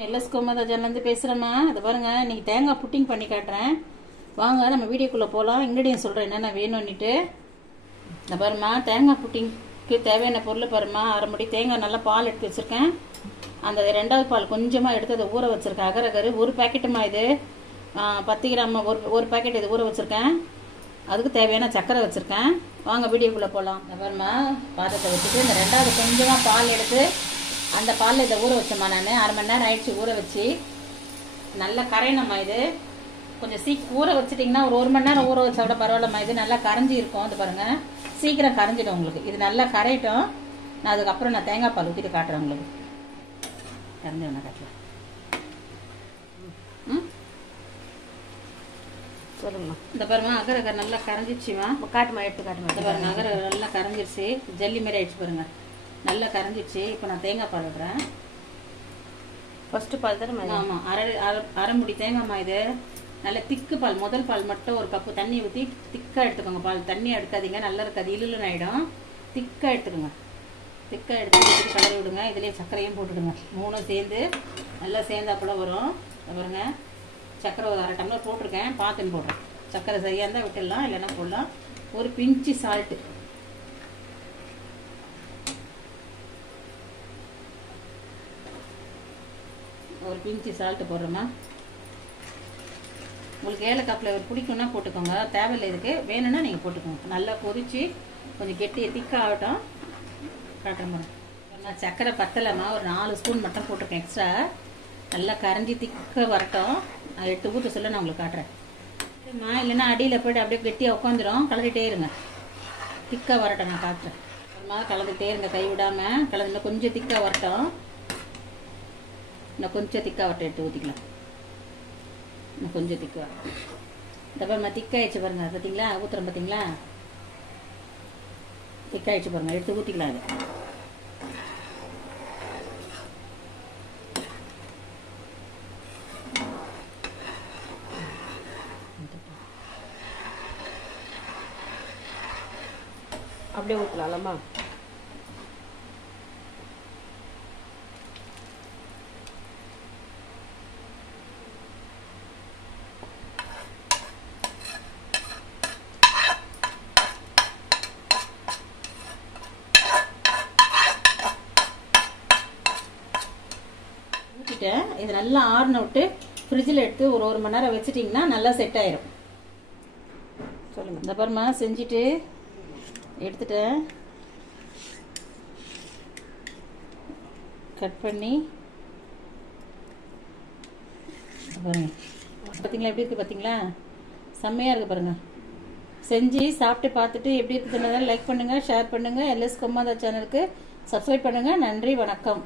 LS கோமதா சேனல்லேருந்து பேசுகிறேம்மா. அதை பாருங்கள், இன்றைக்கி தேங்காய் புட்டிங் பண்ணி காட்டுறேன். வாங்க நம்ம வீடியோக்குள்ளே போகலாம். இன்க்ரீடியன்ட் சொல்கிறேன் என்னென்ன வேணும்னுட்டு. இந்த பாருமா, தேங்காய் புட்டிங்க்கு தேவையான பொருள் பாருமா. அரை முடி தேங்காய் நல்லா பால் எடுத்து வச்சுருக்கேன். அந்த ரெண்டாவது பால் கொஞ்சமாக எடுத்து அதை ஊற வச்சுருக்கேன். அகரகரு ஒரு பேக்கெட்டுமா இது, 10 கிராம் ஒரு பேக்கெட் இது ஊற வச்சுருக்கேன். அதுக்கு தேவையான சர்க்கரை வச்சுருக்கேன். வாங்க வீடியோக்குள்ளே போகலாம். இந்த பாருமா, பாத்திரத்தை வச்சுட்டு இந்த ரெண்டாவது கொஞ்சமாக பால் எடுத்து அந்த பாலில் இதை ஊற வச்சோம்மா. நான் அரை மணி நேரம் ஆயிடுச்சு ஊற வச்சு. நல்லா கரையணும்மா. இது கொஞ்சம் ஊற வச்சுட்டிங்கன்னா ஒரு மணி நேரம் ஊற வச்சா விட பரவாயில்லம்மா. இது நல்லா கரைஞ்சி இருக்கும். இது பாருங்கள், சீக்கிரம் கரைஞ்சிடும் உங்களுக்கு. இது நல்லா கரையிட்டோம். நான் அதுக்கப்புறம் தேங்காய் பால் ஊற்றிட்டு காட்டுறேன் உங்களுக்கு. கரைஞ்சி வேணா காட்டுறேன். சொல்லுங்கம்மா. இந்த பாருமா, அகரகர் நல்லா கரைஞ்சிடுச்சுமா. காட்டுமா, எடுத்து காட்டுமா. இந்த பாருங்க, அகரகர் நல்லா கரைஞ்சிருச்சு. ஜல்லி மாரி ஆயிடுச்சு பாருங்க. நல்லா கரைஞ்சிடுச்சு. இப்போ நான் தேங்காய் பால் விடுறேன். ஃபஸ்ட்டு பால் தானே? ஆமாம், அரை முடி தேங்காய்மா. இது நல்ல திக்கு பால். முதல் பால் மட்டும் ஒரு கப்பு தண்ணி ஊற்றி திக்காக எடுத்துக்கோங்க. பால் தண்ணியாக எடுக்காதீங்க, நல்லா இருக்காது, இழுன்னு ஆகிடும். திக்காக எடுத்துக்கோங்க. திக்காக எடுத்து கலரி விடுங்க. இதுலேயே சர்க்கரையும் போட்டுடுங்க. மூணும் சேர்ந்து நல்லா சேர்ந்தாப்புல வரும். பாருங்க, சர்க்கரை ஒரு அரை டம்ளர் போட்டிருக்கேன். பார்த்துன்னு போடுறேன். சர்க்கரை சரியாக இருந்தால் விட்டுடலாம், இல்லைன்னா போடலாம். ஒரு பிஞ்சு சால்ட்டு, ஒரு பிஞ்சு சால்ட்டு போடுறோமா. உங்களுக்கு ஏலக்காய் ஃப்ளேவர் பிடிக்கும்னா போட்டுக்கோங்க, தேவையில்லை இதுக்கு. வேணும்னா நீங்கள் போட்டுக்கோங்க. நல்லா கொதிச்சு கொஞ்சம் கெட்டி திக்காக ஆகட்டும். காட்டுறேன். நான் சர்க்கரை பத்தலைம்மா, ஒரு 4 ஸ்பூன் மட்டும் போட்டிருக்கேன் எக்ஸ்ட்ரா. நல்லா கரைஞ்சி திக்காக வரட்டும். நான் 8 ஊற்ற சொல்ல நான் உங்களுக்கு காட்டுறேன். சரிம்மா, இல்லைன்னா அடியில் போய்ட்டு அப்படியே கெட்டியாக உட்காந்துரும். கலந்துகிட்டே இருங்க, திக்காக வரட்டும். நான் காட்டுறேன். அப்புறமா கலந்துகிட்டே இருங்க, கை விடாமல் கலந்து. கொஞ்சம் திக்காக வரட்டும். இன்னும் கொஞ்சம் திக்காக வரட்டும். எடுத்து ஊற்றிக்கலாம். இன்னும் கொஞ்சம் திக்காக. இந்த பாருமா, திக்காயிடுச்சு பாருங்க. பார்த்தீங்களா, ஊற்றுறோம் பார்த்தீங்களா, திக்காயிடுச்சு பாருங்க. எடுத்து ஊற்றிக்கலாம். இது அப்படியே ஊற்றலாம்மா. ஊற்றிட்டேன். இது நல்லா ஆறுன விட்டு ஃப்ரிட்ஜில் எடுத்து ஒரு மணி நேரம் வச்சுட்டிங்கன்னா நல்லா செட் ஆயிரும். சொல்லுங்கள். இந்த பாருமா, செஞ்சுட்டு எடுத்துட்டேன். கட் பண்ணி பாருங்க. பார்த்தீங்களா எப்படி இருக்குது? பார்த்தீங்களா, செம்மையாக இருக்குது பாருங்கள். செஞ்சு சாப்பிட்டு பார்த்துட்டு எப்படி இருக்குதுன்னு லைக் பண்ணுங்கள், ஷேர் பண்ணுங்கள். எல்எஸ் கோமதா சேனலுக்கு சப்ஸ்கிரைப் பண்ணுங்கள். நன்றி, வணக்கம்.